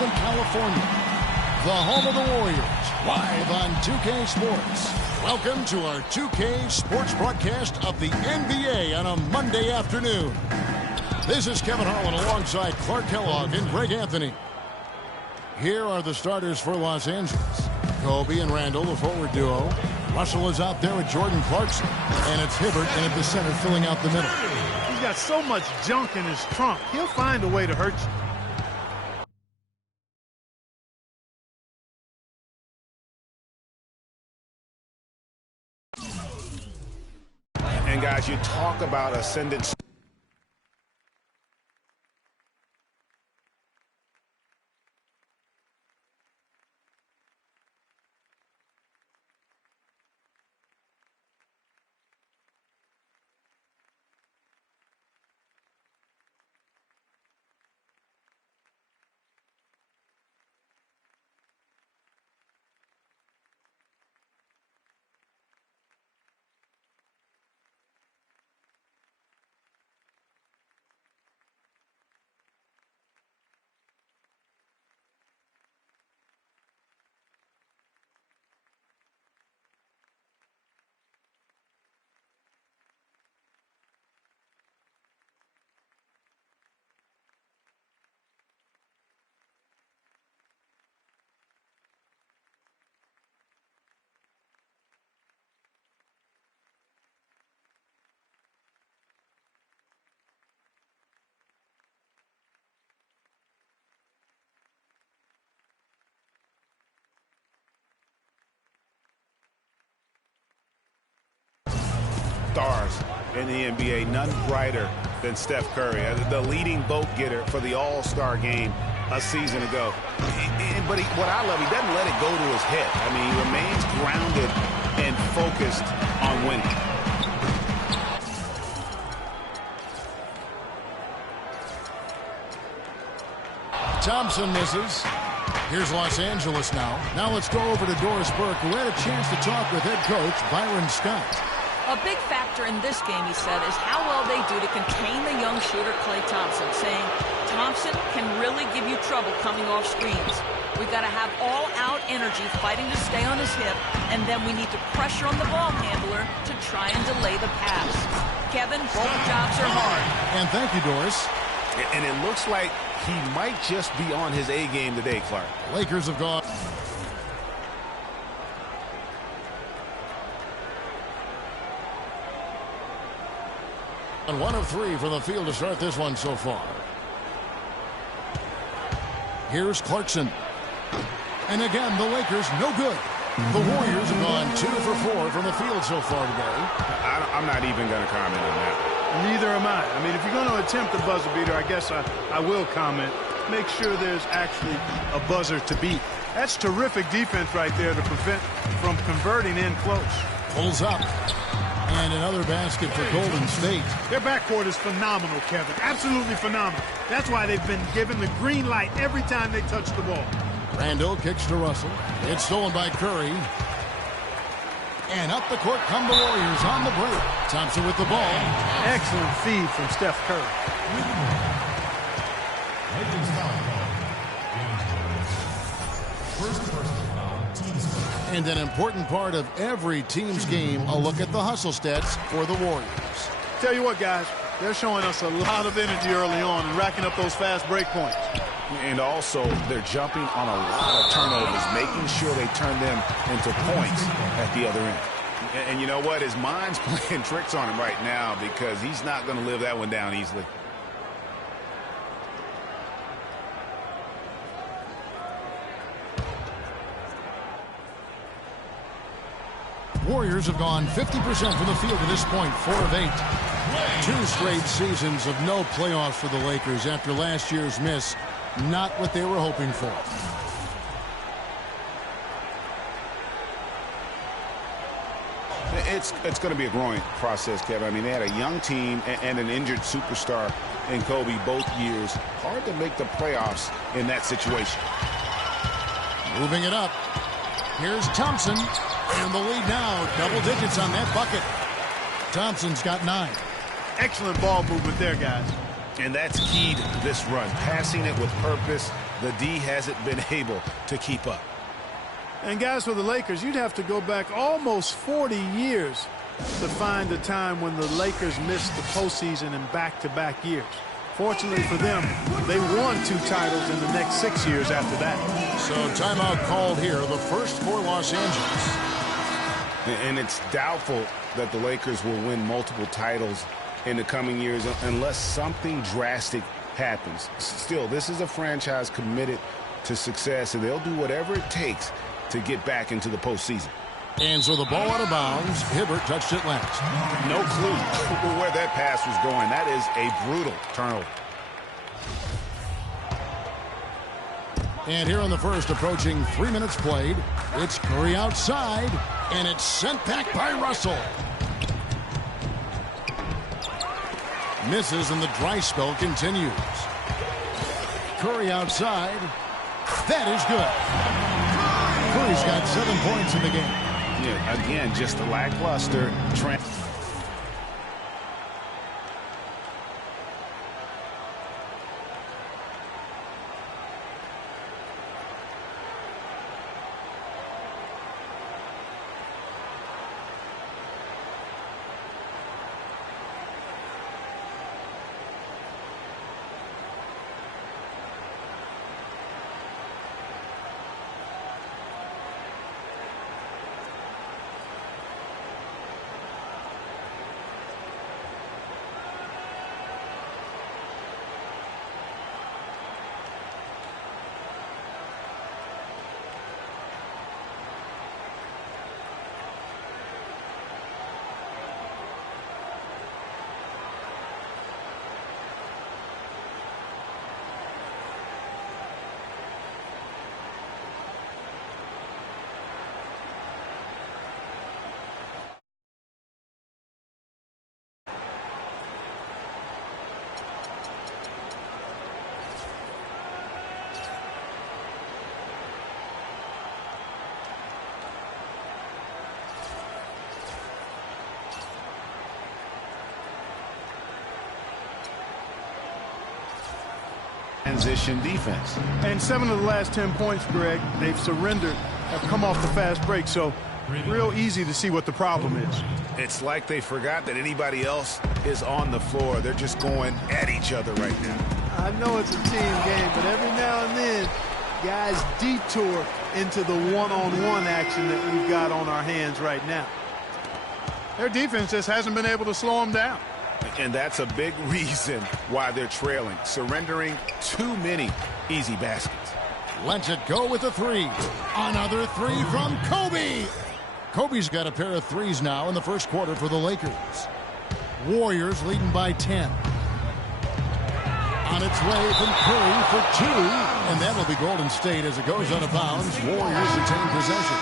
Oakland, California, the home of the Warriors, live on 2K Sports. Welcome to our 2K Sports broadcast of the NBA on a Monday afternoon. This is Kevin Harlan alongside Clark Kellogg and Greg Anthony. Here are the starters for Los Angeles. Kobe and Randall, the forward duo. Russell is out there with Jordan Clarkson. And it's Hibbert in at the center, filling out the middle. He's got so much junk in his trunk. He'll find a way to hurt you. And guys, you talk about ascendant. Stars in the NBA, none brighter than Steph Curry, the leading vote getter for the All-Star game a season ago. But what I love, he doesn't let it go to his head. I mean, he remains grounded and focused on winning. Thompson misses. Here's Los Angeles now. Now let's go over to Doris Burke, who had a chance to talk with head coach Byron Scott. A big factor in this game, he said, is how well they do to contain the young shooter Klay Thompson, saying Thompson can really give you trouble coming off screens. We've got to have all-out energy fighting to stay on his hip, and then we need to pressure on the ball handler to try and delay the pass. Kevin, both jobs are hard. And thank you, Doris. And it looks like he might just be on his A game today, Clark. Lakers have gone. And 1 of 3 from the field to start this one so far. Here's Clarkson. And again, the Lakers no good. The Warriors have gone 2 for 4 from the field so far today. I'm not even going to comment on that. Neither am I. I mean, if you're going to attempt a buzzer beater, I guess I will comment. Make sure there's actually a buzzer to beat. That's terrific defense right there to prevent from converting in close. Pulls up. And another basket for Golden State. Their backcourt is phenomenal, Kevin. Absolutely phenomenal. That's why they've been given the green light every time they touch the ball. Randall kicks to Russell. It's stolen by Curry. And up the court come the Warriors on the break. Thompson with the ball. Excellent feed from Steph Curry. And an important part of every team's game, a look at the hustle stats for the Warriors. Tell you what, guys, they're showing us a lot of energy early on and racking up those fast break points. And also, they're jumping on a lot of turnovers, making sure they turn them into points at the other end. And you know what? His mind's playing tricks on him right now because he's not going to live that one down easily. Warriors have gone 50% from the field at this point, 4 of 8. 2 straight seasons of no playoffs for the Lakers after last year's miss. Not what they were hoping for. It's going to be a growing process, Kevin. I mean, they had a young team and an injured superstar in Kobe both years. Hard to make the playoffs in that situation. Moving it up. Here's Thompson. And the lead now, double digits on that bucket. Thompson's got 9. Excellent ball movement there, guys. And that's key to this run, passing it with purpose The D hasn't been able to keep up. And guys, for the Lakers, you'd have to go back almost 40 years to find a time when the Lakers missed the postseason in back-to-back years. Fortunately for them, they won 2 titles in the next 6 years after that. So timeout called here, the first for Los Angeles. And it's doubtful that the Lakers will win multiple titles in the coming years unless something drastic happens. Still, this is a franchise committed to success, and they'll do whatever it takes to get back into the postseason. And so the ball out of bounds. Hibbert touched it last. No clue where that pass was going. That is a brutal turnover. And here in the first, approaching 3 minutes played, it's Curry outside, and it's sent back by Russell. Misses, and the dry spell continues. Curry outside. That is good. Curry's got 7 points in the game. Yeah, again, just a lackluster trend. Transition defense. And 7 of the last 10 points, Greg, they've surrendered, have come off the fast break, so real easy to see what the problem is. It's like they forgot that anybody else is on the floor. They're just going at each other right now. I know it's a team game, but every now and then, guys detour into the one-on-one action that we've got on our hands right now. Their defense just hasn't been able to slow them down. And that's a big reason why they're trailing, surrendering too many easy baskets. Lets it go with a 3. Another 3 from Kobe. Kobe's got a pair of 3s now in the first quarter for the Lakers. Warriors leading by 10. On its way from Curry for 2. And that'll be Golden State as it goes out of bounds. Warriors retain possession.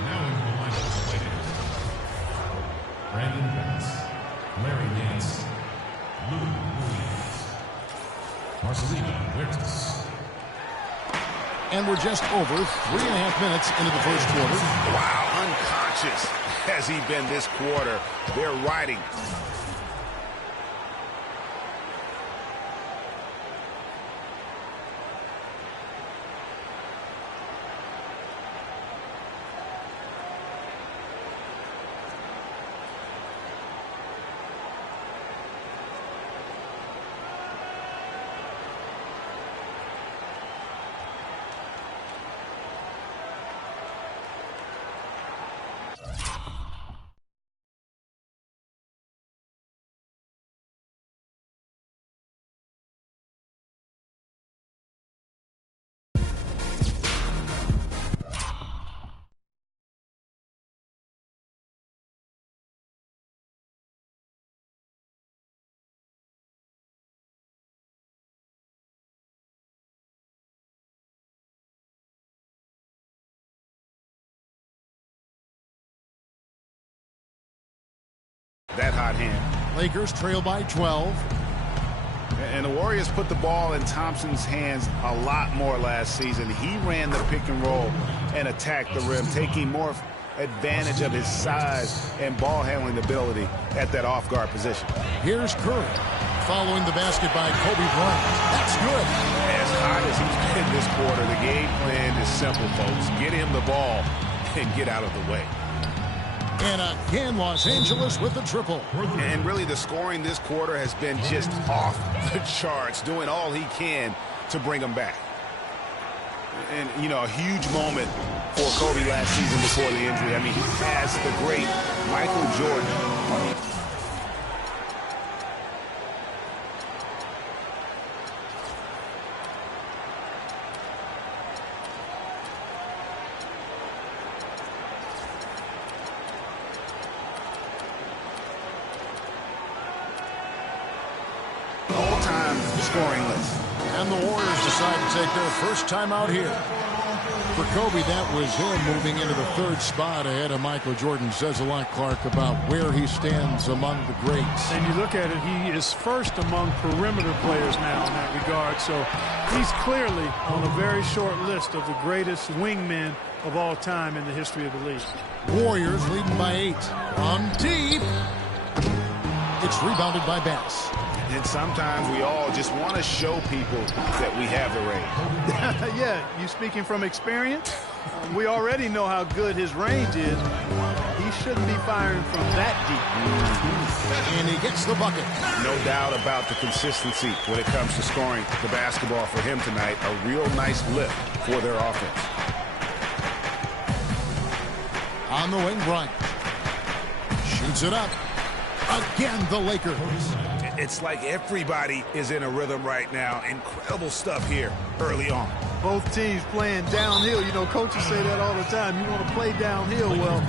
Now into the lineup for the Lakers. Brandon Betts, Larry Nance, Lou Williams, Marcelino Huertas. And we're just over 3.5 minutes into the first quarter. Wow, unconscious has he been this quarter. They're riding. That hot hand. Lakers trail by 12. And the Warriors put the ball in Thompson's hands a lot more last season. He ran the pick and roll and attacked the rim, taking more advantage of his size and ball handling ability at that off-guard position. Here's Curry following the basket by Kobe Bryant. That's good. As high hot as he's been this quarter, the game plan is simple, folks. Get him the ball and get out of the way. And again, Los Angeles with the triple. And really, the scoring this quarter has been just off the charts, doing all he can to bring them back. And, you know, a huge moment for Kobe last season before the injury. I mean, he passed the great Michael Jordan. All-time scoring list. And the Warriors decide to take their first time out here. For Kobe, that was him moving into the third spot ahead of Michael Jordan. Says a lot, Clark, about where he stands among the greats. And you look at it, he is first among perimeter players now in that regard. So he's clearly on a very short list of the greatest wingmen of all time in the history of the league. Warriors leading by 8. From deep. It's rebounded by Bass. And sometimes we all just want to show people that we have the range. Yeah, you speaking from experience? We already know how good his range is. He shouldn't be firing from that deep. And he gets the bucket. No doubt about the consistency when it comes to scoring the basketball for him tonight. A real nice lift for their offense. On the wing, Bryant. Shoots it up. Again, the Lakers. It's like everybody is in a rhythm right now. Incredible stuff here early on. Both teams playing downhill. You know, coaches say that all the time. You want to play downhill. Well,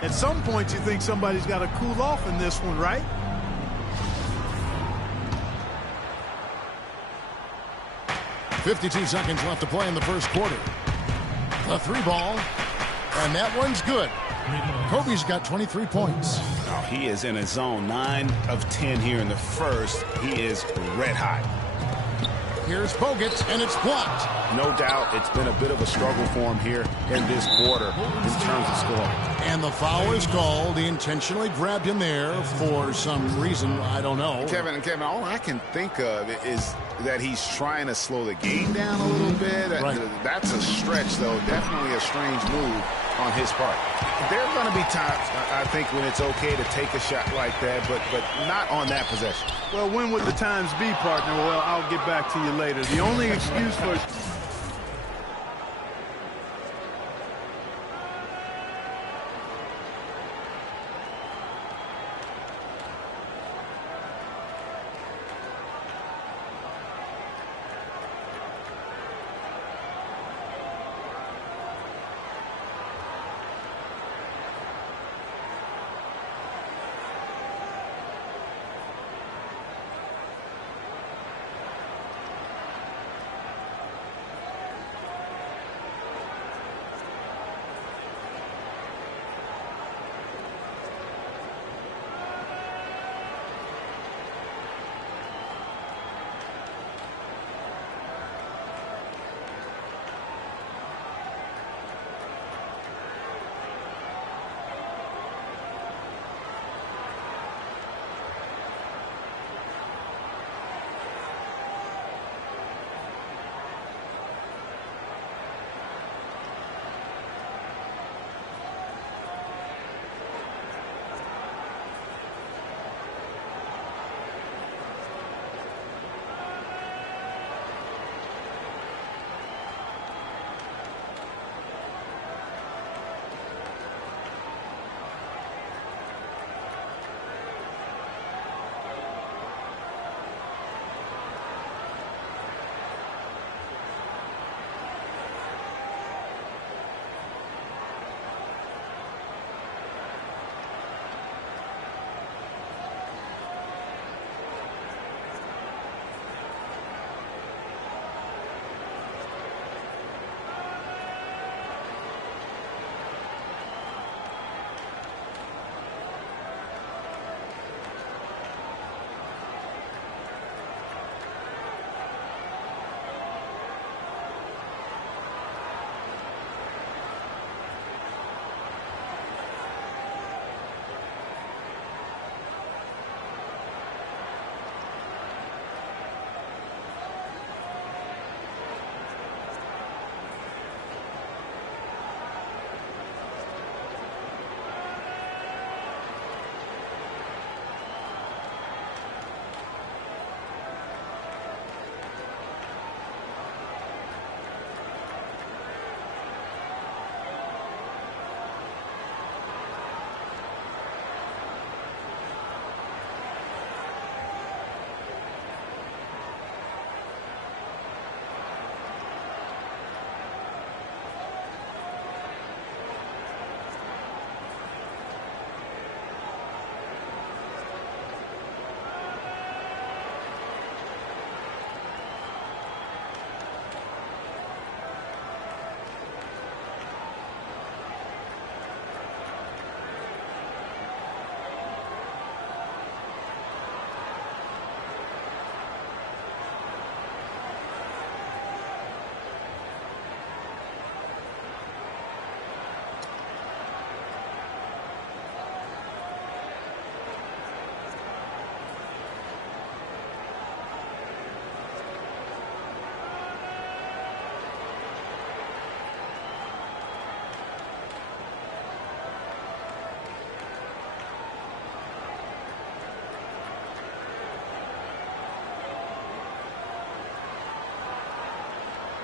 at some point you think somebody's got to cool off in this one, right? .52 seconds left to play in the first quarter. The 3 ball. And that one's good. Kobe's got 23 points. Oh, he is in a zone. 9 of 10 here in the first. He is red hot. Here's Bogut, and it's blocked. No doubt it's been a bit of a struggle for him here in this quarter in terms of scoring. And the foul is called. He intentionally grabbed him there for some reason. I don't know. Kevin, all I can think of is that he's trying to slow the game down a little bit. Right. That's a stretch, though. Definitely a strange move on his part. There are going to be times, I think, when it's okay to take a shot like that, but not on that possession. Well, when would the times be, partner? Well, I'll get back to you later. The only excuse for...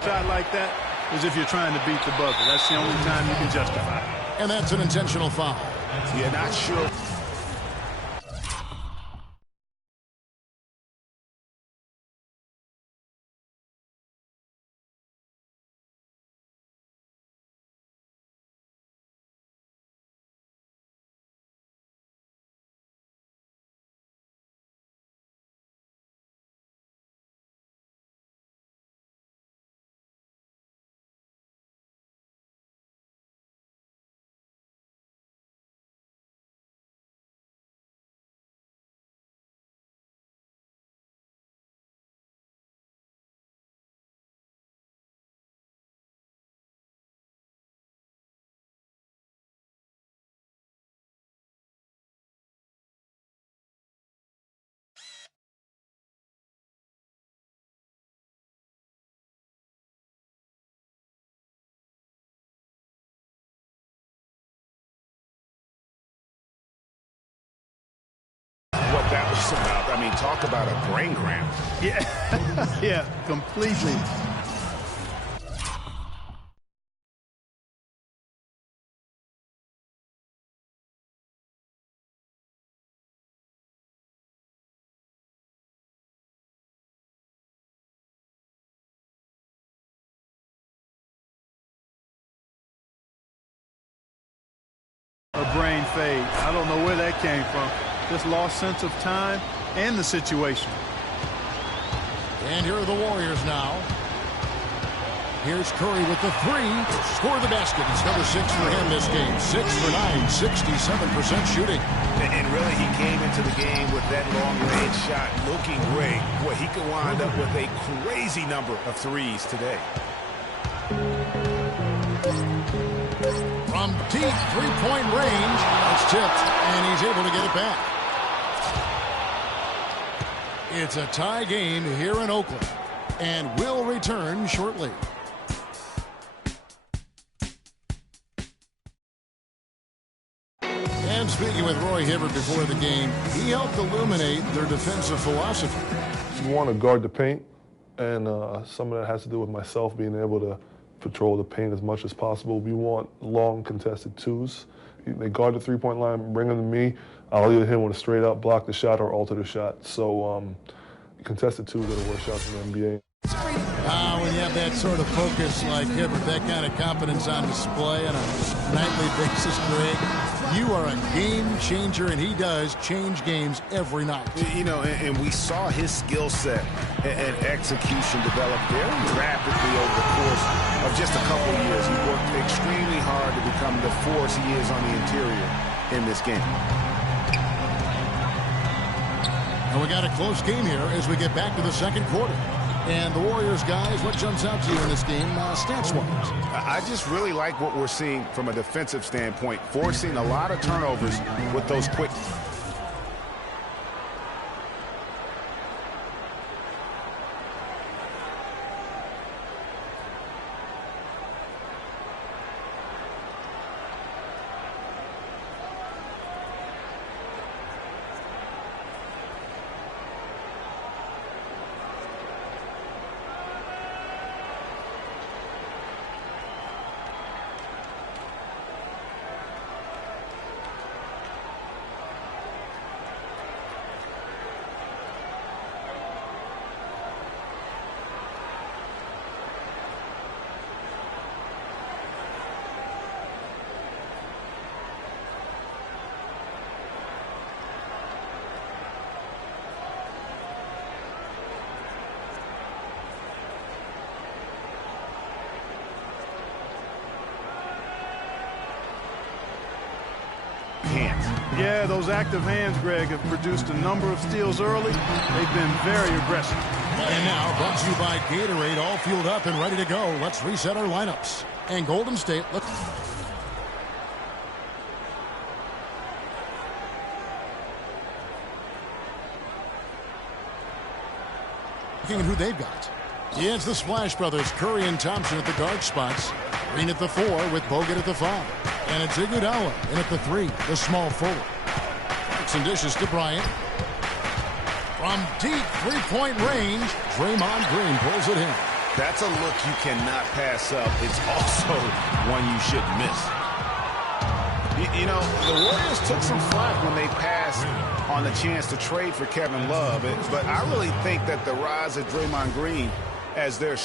shot like that is if you're trying to beat the buzzer. That's the only time you can justify it. And that's an intentional foul. Yeah, not sure. What that was about. I mean, talk about a brain cramp. Yeah, yeah, completely. A brain fade. I don't know where that came from. Just lost sense of time and the situation. And here are the Warriors now. Here's Curry with the three. Score the basket. It's number 6 for him this game. 6 for 9, 67% shooting. And really, he came into the game with that long-range shot looking great. Boy, he could wind up with a crazy number of threes today. From deep three-point range, it's tipped, and he's able to get it back. It's a tie game here in Oakland, and will return shortly. And speaking with Roy Hibbert before the game, he helped illuminate their defensive philosophy. You want to guard the paint, and some of that has to do with myself being able to patrol the paint as much as possible. We want long contested twos. They guard the three-point line, bring them to me. I'll either hit them with a straight-up block the shot or alter the shot. So contested twos are the worst shots in the NBA. When you have that sort of focus like Hibbert, that kind of confidence on display on a nightly basis, Greg, you are a game changer, and he does change games every night. You know, and we saw his skill set and execution develop very rapidly over the course of just a couple of years. He worked extremely hard to become the force he is on the interior in this game. And we got a close game here as we get back to the second quarter. And the Warriors, guys, what jumps out to you in this game stats-wise? I just really like what we're seeing from a defensive standpoint, forcing a lot of turnovers with those quick. Yeah, those active hands, Greg, have produced a number of steals early. They've been very aggressive. And now, brought to you by Gatorade, all fueled up and ready to go. Let's reset our lineups. And Golden State, looking at who they've got. Yeah, it's the Splash Brothers, Curry and Thompson at the guard spots. Green at the 4 with Bogut at the 5. And it's Iguodala in at the 3, the small forward. Some dishes to Bryant. From deep three-point range, Draymond Green pulls it in. That's a look you cannot pass up. It's also one you shouldn't miss. You know, the Warriors took some flack when they passed on the chance to trade for Kevin Love. But I really think that the rise of Draymond Green as their